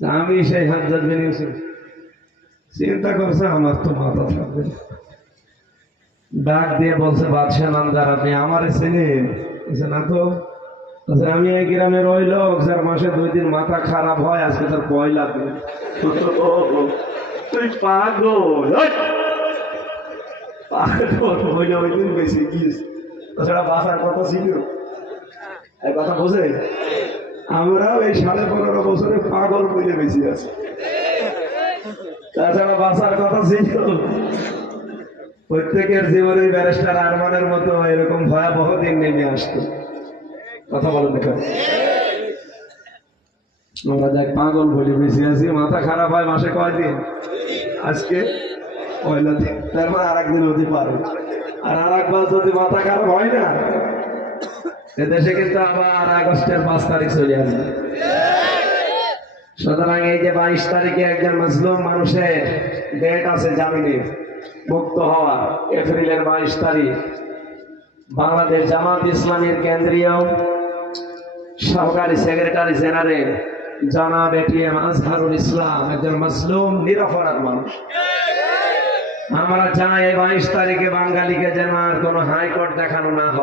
আমি সেই হাজ্জাজ বিন ইউসুফ চিন্তা করছে আমার তো মাথা থাকবে না। ডাক দিয়ে বলছে, বাদশাহ নামদার আপনি আমারে চেনেন? বলছে, না তো। বলছে, আমি এই গ্রামের ওই লোক যার মাসে 2 দিন মাথা খারাপ হয়, আজকে তার পয়লা দিন। তুই পাগল, পাগল হইলে ওই দিন বেশি গিয়েছে, তাছাড়া বাঁচার কথা ছিল। এই কথা বোঝে? আমরাও এই 15.5 বছরে পাগল বইলে বেশি আছে, তাছাড়া বাঁচার কথা ছিল। প্রত্যেকের জীবনে ব্যারিস্টার আরমানের মতো এরকম ভয়াবহ দিন নেমে আসতো। কথা বলেন দেখা, আমরা যাই পাগল বলি বেশি আছি। মাথা খারাপ হয় মাসে কয়দিন? আজকে পয়লা দিন, তার মানে আর একদিন হতে পারে। আর একবার যদি মাথা খারাপ হয় না, এদেশে কিন্তু আবার আগস্টের 5 তারিখ চলে আসবে। সুতরাং এই যে 22 তারিখে একজন মুসলিম মানুষের ডেট আছে জামিনে মুক্ত হওয়া, এপ্রিলের 22 তারিখ। বাংলাদেশ জামাত ইসলামীর কেন্দ্রীয় সহকারী সেক্রেটারি জেনারেল জনাব এটিএম আজহারুল ইসলাম একজন মুসলিম নিরপরাধ মানুষ। আমরা চাই এই 22 তারিখে বাঙালিকে যেন আর কোনো হাইকোর্ট দেখানো না হয়।